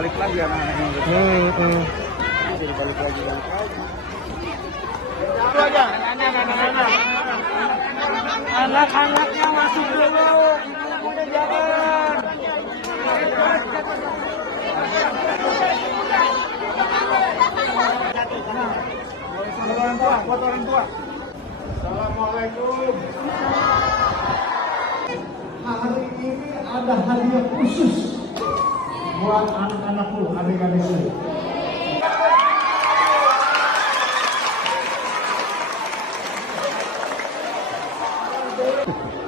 balik lagi anak-anaknya gitu. Jadi balik lagi. Itu aja. Anak-anaknya masuk dulu, ibu-ibunya jangan. Buat orang tua. Assalamualaikum. Hari ini ada hadiah khusus buat anak-anakku, adik-adikku.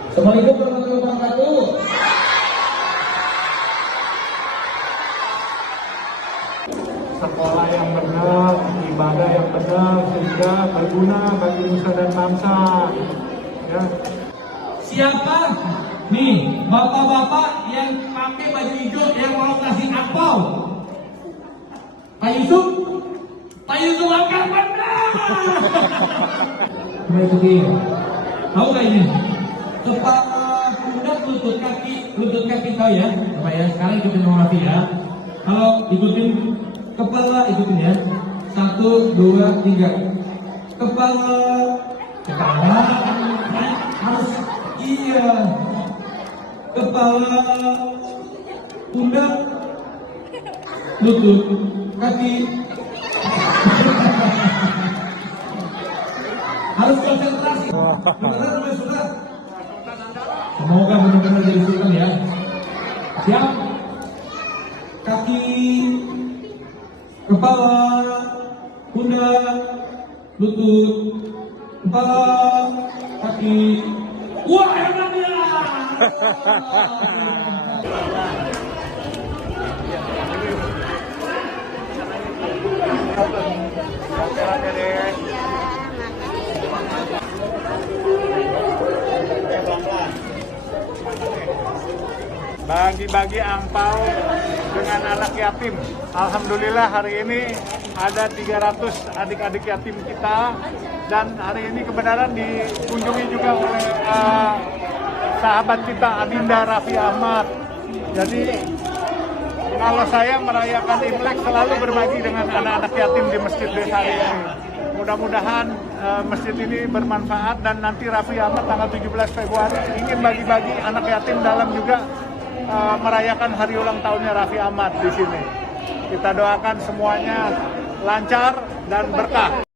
Assalamualaikum warahmatullahi wabarakatuh. Sekolah yang benar, ibadah yang benar, sehingga berguna bagi nusa dan bangsa. Ya. Siapa nih bapak-bapak yang pakai baju hijau yang mau kasih angpau? Pak Yusuf? Pak Yusuf angkat benar. Ini begini. Tahu nggak ini? Kepala pundak, lutut kaki tahu ya, Bapak ya. Sekarang ikutin Rafi ya. Kalau ikutin kepala ikutin ya. 1, 2, 3. Kepala, harus iya. Kepala, pundak, lutut, kaki. Harus konsentrasi. Benar, sudah. Semoga benar-benar jadi sultan ya. Siap? Kaki, kepala, pundak, lutut, kepala, kaki. Wah, enak ya! Bagi-bagi angpau dengan anak yatim. Alhamdulillah hari ini ada 300 adik-adik yatim kita, dan hari ini kebenaran dikunjungi juga oleh sahabat kita Adinda Raffi Ahmad. Jadi kalau saya merayakan Imlek selalu berbagi dengan anak-anak yatim di masjid desa ini. Mudah-mudahan masjid ini bermanfaat, dan nanti Raffi Ahmad tanggal 17 Februari ingin bagi-bagi anak yatim dalam juga merayakan hari ulang tahunnya Raffi Ahmad di sini. Kita doakan semuanya lancar dan berkah.